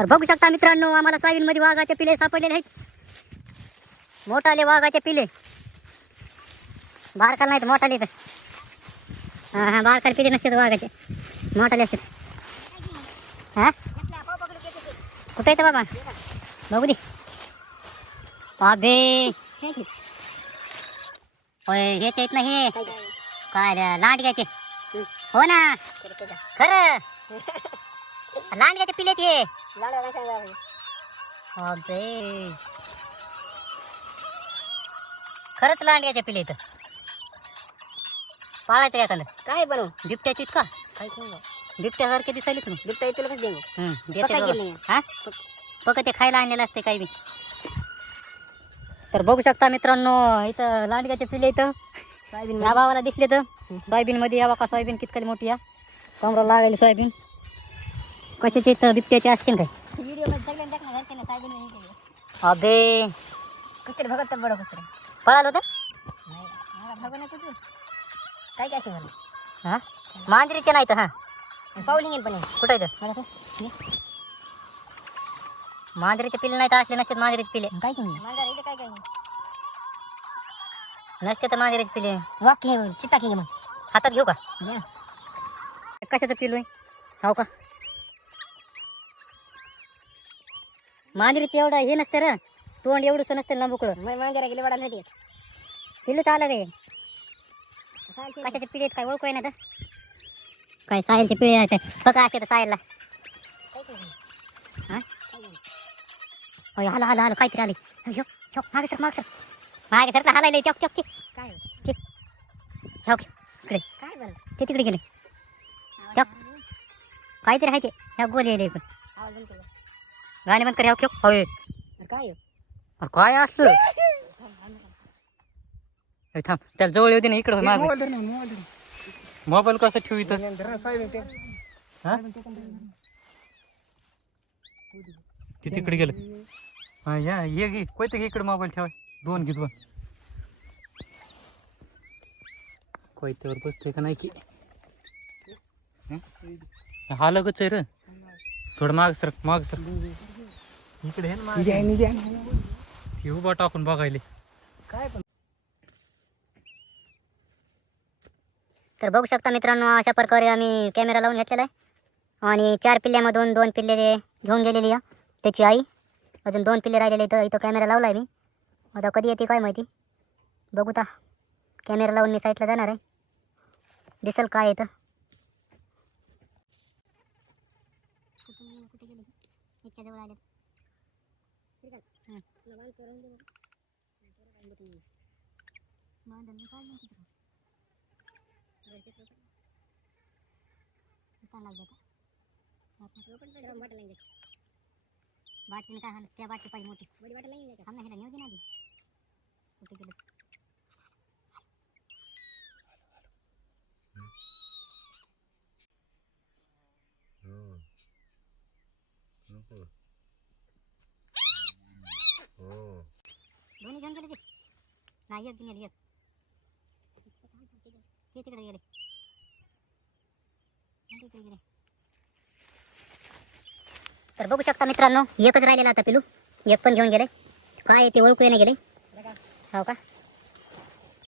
तर बघू शकता मित्रांनो, आम्हाला सोयाबीन मध्ये वाघाचे पिले सापडलेले आहेत. मोठाले वाघाचे पिले, बारकाल नाहीत मोठाले. तर हा बारकाल पिले नसते वाघाचे, मोठाले असते. हा कुठे येतं बाबा, बघू दे. अबे होय हेच येत नाही काय लांडग्याचे. हो ना खरं लांडग्याचे पिले ते. अबे खरंच लांडग्याचे पिले इथं. पाळायचं एखादं काय बनवून बिबट्याची का काय बिबट्यासारखे दिसायले तुम्ही. बिबट्या येतील कसं देऊ हा फक्त ते खायला आणलेलं असते काही बी. तर बघू शकता मित्रांनो, इथं लांडग्याचे पिले इथं सोयाबीन या भावाला दिसले. तर सोयाबीन मध्ये यावा का, सोयाबीन कितकली मोठी या कमरा लागायला सोयाबीन. कशाचे तर बिबट्याचे असतील काय. अबे कसतरी भगत बडं कसतरी पळाल होतं काय काय असे हा मांजरीचे नाही तर. हा पावलिंग पण कुठं येतं मांजरीचे पिल्ले नाही तर असले नसते. मांजरीचे पिले काय काय काय नसते तर मांजरीचे पिले वाक्य चिट्टा की मग हातात घेऊ का. कशाचं पिलो आहे हो का. मांजरीचं एवढं हे नसतं र, तोंड एवढंच नसतं लांबुकडं. मांजरा गेले वडा नाही पिल्लू चालत आहे. कशाचे पिढे काय ओळखू आहे ना तर काय सायलचे पिढे आहेत बघा असते तर सायलला. हा हाला हाला हाला काहीतरी आले. मागे सर मागे सर मागे सर हालायला चौक चौक काय इकडे काय बरं ते तिकडे गेले चौक काहीतरी आहे ते ह्या गोले येईल पण गाणे बंद कर. ह्या होय काय काय असतं थांब त्याला जवळ येऊ दे ना. इकडं मोबाईल कसं ठेवू इथं. ते तिकडे गेलं. हा या ये घे कोयतं घे इकडे मोबाईल ठेवाय. दोन घे दोन. कोयत्यावर बसतोय का नाही की हा लगच आहे र. थोडं माग सर माग सर इकडे उभा टाकून बघायले काय. पण तर बघू शकता मित्रांनो, अशा प्रकारे आम्ही कॅमेरा लावून घेतलेला आहे. आणि 4 पिल्ल्यामधून 2 पिल्ले घेऊन गेलेली आहे त्याची आई. अजून 2 पिल्ले राहिलेले. इथं कॅमेरा लावला आहे मी. आता कधी येते काय माहिती. बघू ता कॅमेरा लावून मी साईडला जाणार आहे. दिसेल काय येतं. बाटली काय त्या बाटली पाहिजे मोठी बडी बाटली नाही का सामने ह्याला नेऊ दे ना आधी कुठे गेलं. दोन्ही घेऊन गेले ते नाही एक गेले एक ते तिकडे गेले तिकडे गेले. तर बघू शकता मित्रांनो, एकच राहिलेला आता पिलू. एक पण घेऊन गेले काय ते ओळखू नाही गेले हो का.